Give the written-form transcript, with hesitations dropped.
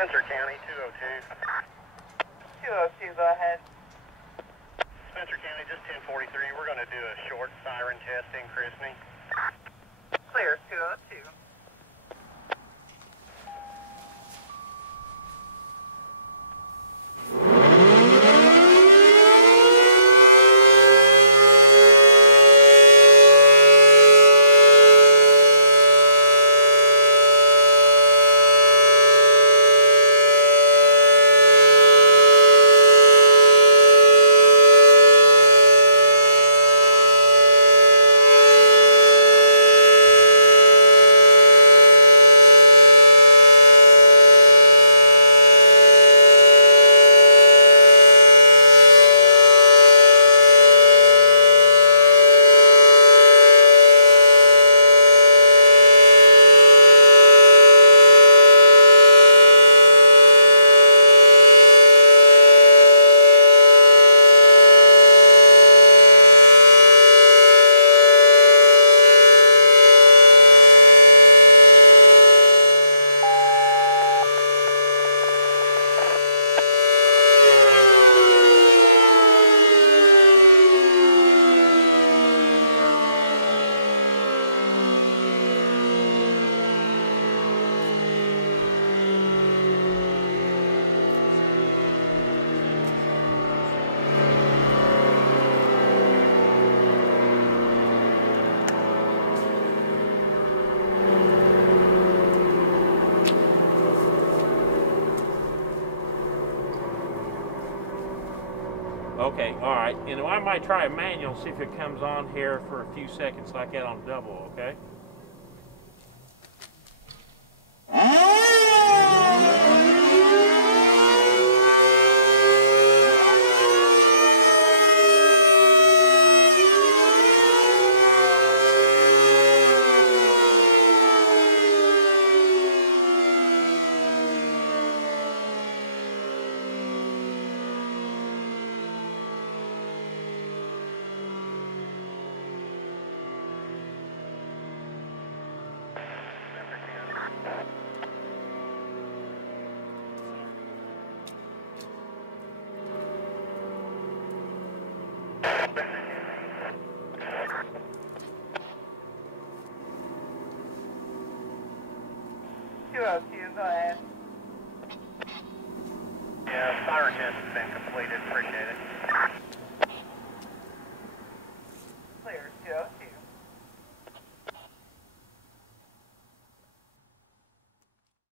Spencer County, 202. 202, go ahead. Spencer County, just 1043. We're going to do a short siren test in Chrisney. Clear, 202. Okay, all right. And I might try a manual, see if it comes on here for a few seconds like that on double, okay? Go ahead. Yeah, siren test has been completed. Appreciate it.